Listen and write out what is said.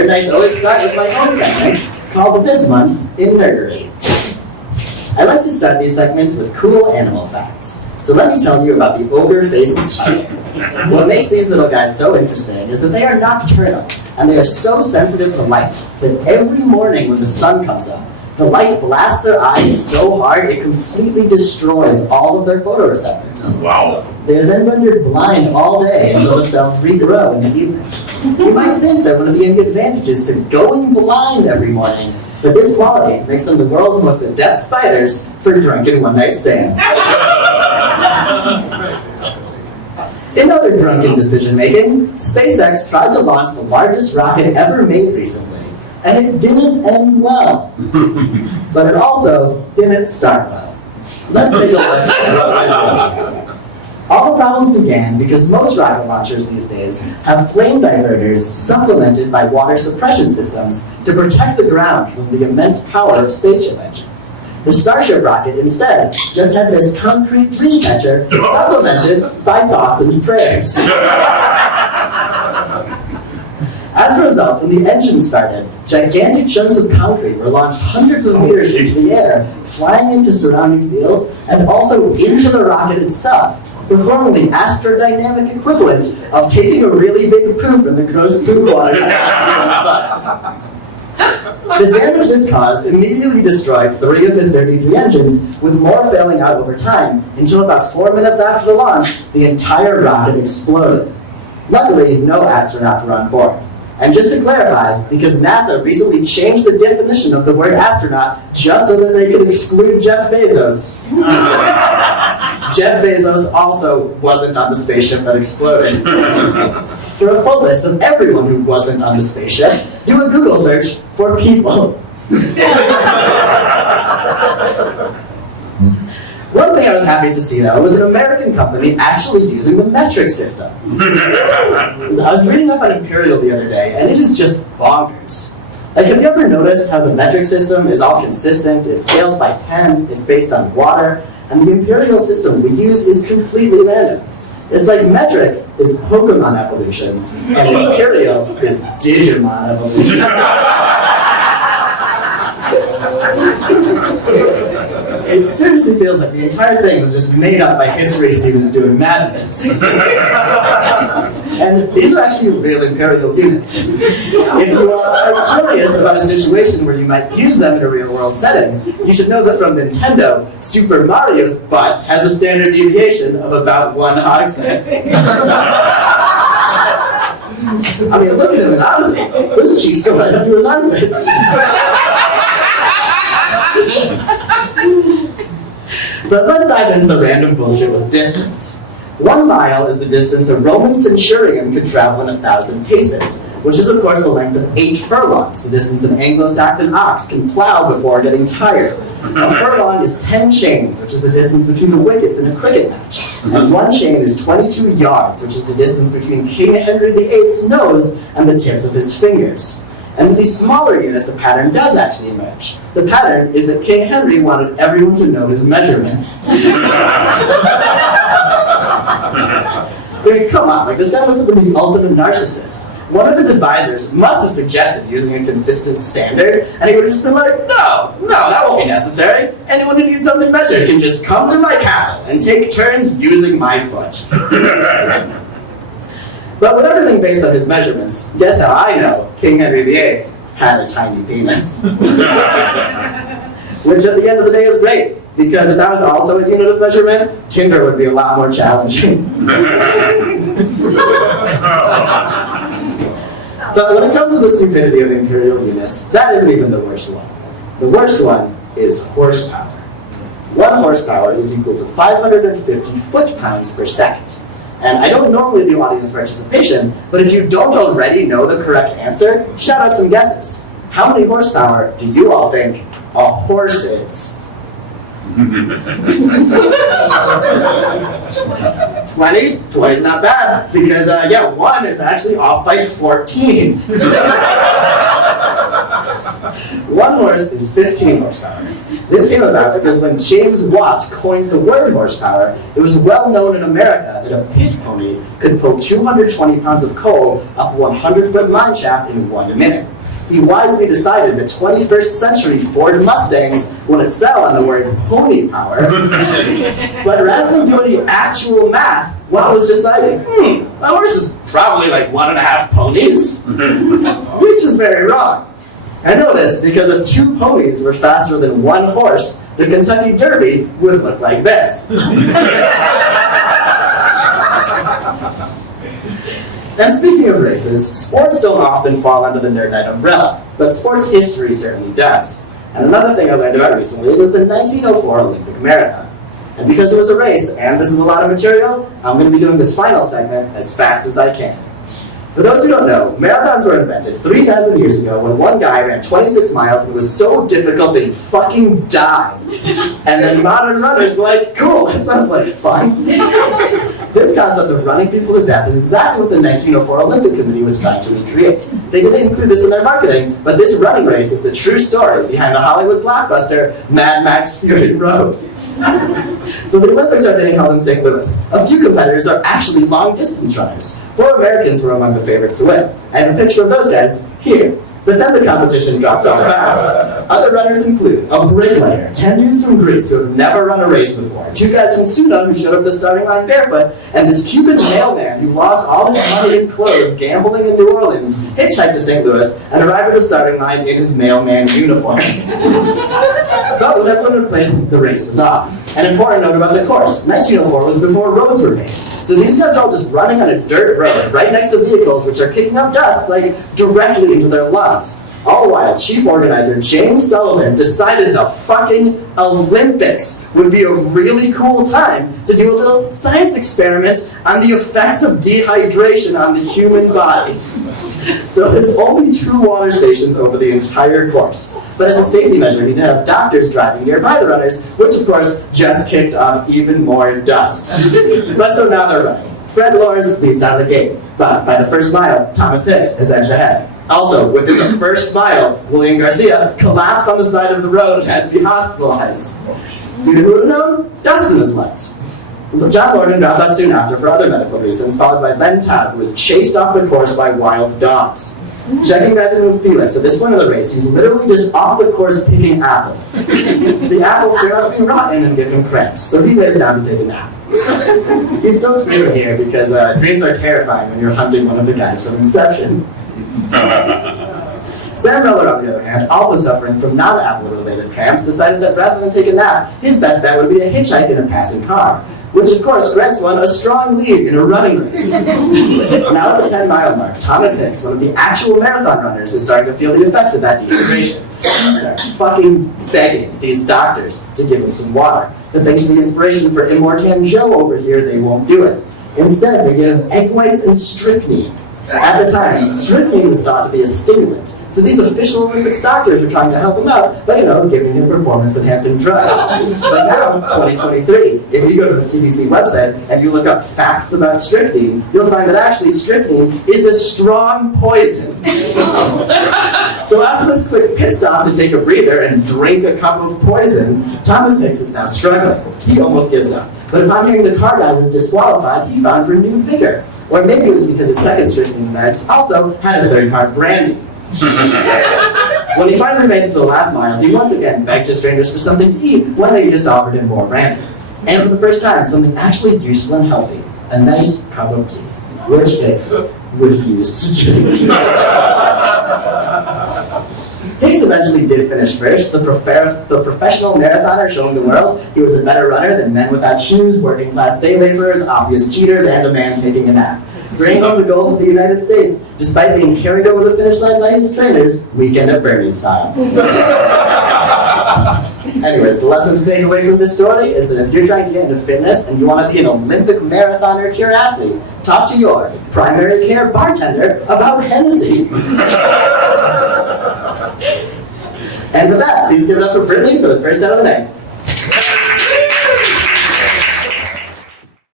Nights always start with my own segment called This Month in Nerdery. I like to start these segments with cool animal facts. So let me tell you about the ogre-faced spider. What makes these little guys so interesting is that they are nocturnal, and they are so sensitive to light that every morning when the sun comes up, the light blasts their eyes so hard it completely destroys all of their photoreceptors. Wow. They are then rendered blind all day until the cells regrow in the evening. You might think there wouldn't be any advantages to going blind every morning, but this quality makes them the world's most adept spiders for drunken one-night stands. In other drunken decision-making, SpaceX tried to launch the largest rocket ever made recently, and it didn't end well. But it also didn't start well. Let's take a look at all the problems began because most rocket launchers these days have flame diverters supplemented by water suppression systems to protect the ground from the immense power of spaceship engines. The Starship rocket instead just had this concrete dream catcher supplemented by thoughts and prayers. As a result, when the engine started, gigantic chunks of concrete were launched hundreds of meters into the air, flying into surrounding fields, and also into the rocket itself, performing the astrodynamic equivalent of taking a really big poop in the gross poop water. The damage this caused immediately destroyed 3 of the 33 engines, with more failing out over time, until about 4 minutes after the launch, the entire rocket exploded. Luckily, no astronauts were on board. And just to clarify, because NASA recently changed the definition of the word astronaut just so that they could exclude Jeff Bezos. Jeff Bezos also wasn't on the spaceship that exploded. For a full list of everyone who wasn't on the spaceship, do a Google search for people. One thing I was happy to see, though, was an American company actually using the metric system. I was reading up on Imperial the other day, and it is just bonkers. Like, have you ever noticed how the metric system is all consistent? It scales by 10, it's based on water, and the Imperial system we use is completely random. It's like metric is Pokemon evolutions, and Imperial is Digimon evolutions. It seriously feels like the entire thing was just made up by history students doing math things. And these are actually real Imperial units. If you are curious about a situation where you might use them in a real-world setting, you should know that from Nintendo, Super Mario's butt has a standard deviation of about 1 hogshead. I mean, look at him, and honestly, those cheeks go right up to his armpits. But let's dive into the random bullshit with distance. 1 mile is the distance a Roman centurion could travel in 1,000 paces, which is of course the length of 8 furlongs, the distance an Anglo-Saxon ox can plow before getting tired. A furlong is 10 chains, which is the distance between the wickets in a cricket match. And 1 chain is 22 yards, which is the distance between King Henry VIII's nose and the tips of his fingers. And with these smaller units, a pattern does actually emerge. The pattern is that King Henry wanted everyone to know his measurements. I mean, come on, like, this guy must have been the ultimate narcissist. One of his advisors must have suggested using a consistent standard, and he would have just been like, no, that won't be necessary. Anyone who needs something measured can just come to my castle and take turns using my foot. But with everything based on his measurements, guess how I know King Henry VIII had a tiny penis. Which at the end of the day is great, because if that was also a unit of measurement, Tinder would be a lot more challenging. But when it comes to the stupidity of Imperial units, that isn't even the worst one. The worst one is horsepower. 1 horsepower is equal to 550 foot-pounds per second. And I don't normally do audience participation, but if you don't already know the correct answer, shout out some guesses. How many horsepower do you all think a horse is? 20? 20 is not bad, because 1 is actually off by 14. 1 horse is 15 horsepower. This came about because when James Watt coined the word horsepower, it was well known in America that a pit pony could pull 220 pounds of coal up a 100-foot mine shaft in 1 minute. He wisely decided that 21st century Ford Mustangs wouldn't sell on the word pony power. But rather than doing the actual math, Watt was deciding, a horse is probably like 1.5 ponies, which is very wrong. I know this because if 2 ponies were faster than 1 horse, the Kentucky Derby would look like this. And speaking of races, sports don't often fall under the Nerd Night umbrella, but sports history certainly does. And another thing I learned about recently was the 1904 Olympic Marathon. And because it was a race, and this is a lot of material, I'm going to be doing this final segment as fast as I can. For those who don't know, marathons were invented 3,000 years ago when one guy ran 26 miles and it was so difficult that he fucking died. And then modern runners were like, cool, that sounds like fun. This concept of running people to death is exactly what the 1904 Olympic Committee was trying to recreate. They didn't include this in their marketing, but this running race is the true story behind the Hollywood blockbuster Mad Max Fury Road. So the Olympics are being held in St. Louis. A few competitors are actually long-distance runners. 4 Americans were among the favorites to win. I have a picture of those guys here. But then the competition drops off fast. Other runners include a bricklayer, 10 dudes from Greece who have never run a race before, 2 guys from Sudan who showed up at the starting line barefoot, and this Cuban mailman who lost all his money and clothes gambling in New Orleans, hitchhiked to St. Louis, and arrived at the starting line in his mailman uniform. But with everyone in place, the race was off. An important note about the course, 1904 was before roads were paved. So these guys are all just running on a dirt road right next to vehicles which are kicking up dust like directly into their lungs. All the while, chief organizer James Sullivan decided the fucking Olympics would be a really cool time to do a little science experiment on the effects of dehydration on the human body. So there's only 2 water stations over the entire course. But as a safety measure, he'd have doctors driving nearby the runners, which of course just kicked up even more dust. But so now they're running. Fred Lawrence leads out of the gate, but by the first mile, Thomas Hicks is edged ahead. Also, within the first mile, William Garcia collapsed on the side of the road and had to be hospitalized. Due to who would have known? Dust in his legs. John Morgan dropped out soon after for other medical reasons, followed by Len Todd, who was chased off the course by wild dogs. Checking back in with Felix, at this point of the race, he's literally just off the course picking apples. The apples turn out to be rotten and give him cramps, so he lays down to take a nap. He's still screaming here because dreams are terrifying when you're hunting one of the guys from Inception. Sam Miller, on the other hand, also suffering from non-apple-related cramps, decided that rather than take a nap, his best bet would be to hitchhike in a passing car, which of course grants one a strong lead in a running race. Now at the 10-mile mark, Thomas Hicks, one of the actual marathon runners, is starting to feel the effects of that dehydration. He starts fucking begging these doctors to give him some water. But thanks to the inspiration for Immortan Joe over here, they won't do it. Instead, they give him egg whites and strychnine. At the time, strychnine was thought to be a stimulant, so these official Olympics doctors were trying to help him out by, giving him performance-enhancing drugs. But now, 2023, if you go to the CDC website and you look up facts about strychnine, you'll find that actually strychnine is a strong poison. So after this quick pit stop to take a breather and drink a cup of poison, Thomas Hicks is now struggling. He almost gives up. But upon hearing the car guy was disqualified, he found renewed vigor. Or maybe it was because his second strychnine bags also had a third part brandy. When he finally made it to the last mile, he once again begged his strangers for something to eat when they just offered him more brandy. And for the first time, something actually useful and healthy, a nice cup of tea, which Hicks refused to drink. Hicks eventually did finish first, the professional marathoner showing the world he was a better runner than men without shoes, working class day laborers, obvious cheaters, and a man taking a nap. Bringing home the gold for the United States, despite being carried over the finish line by his trainers, weekend at Bernie's style. Anyways, the lesson to take away from this story is that if you're trying to get into fitness and you want to be an Olympic marathoner tier athlete, talk to your primary care bartender about Hennessy. And with that, please give it up for Brittany for the first out of the night.